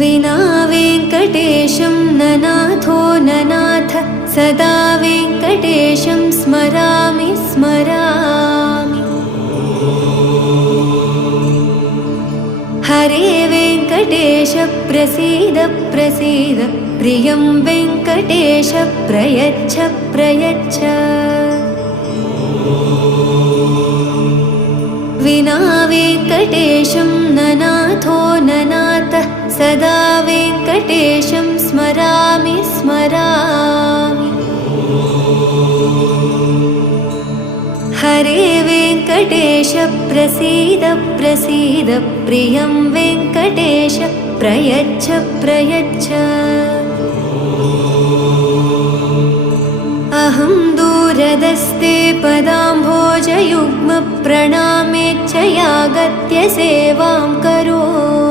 विना वेङ्कटेशं ननाथो ननाथ सदा वेङ्कटेशं स्मरामि स्मरामि। हरे वेङ्कटेश प्रसीद प्रसीद प्रियं वेङ्कटेश प्रयच्छ प्रयच्छ। विना वेङ्कटेशं ननाथो ननाथ सदा वेङ्कटेशं स्मरामि स्मरामि। हरे वेङ्कटेश प्रसीद प्रसीद प्रियं वेङ्कटेश प्रयच्छ प्रयच्छ। अहं दूरदस्ते पदाम्भोजयुग्म प्रणामेच्छयागत्य सेवां करोमि।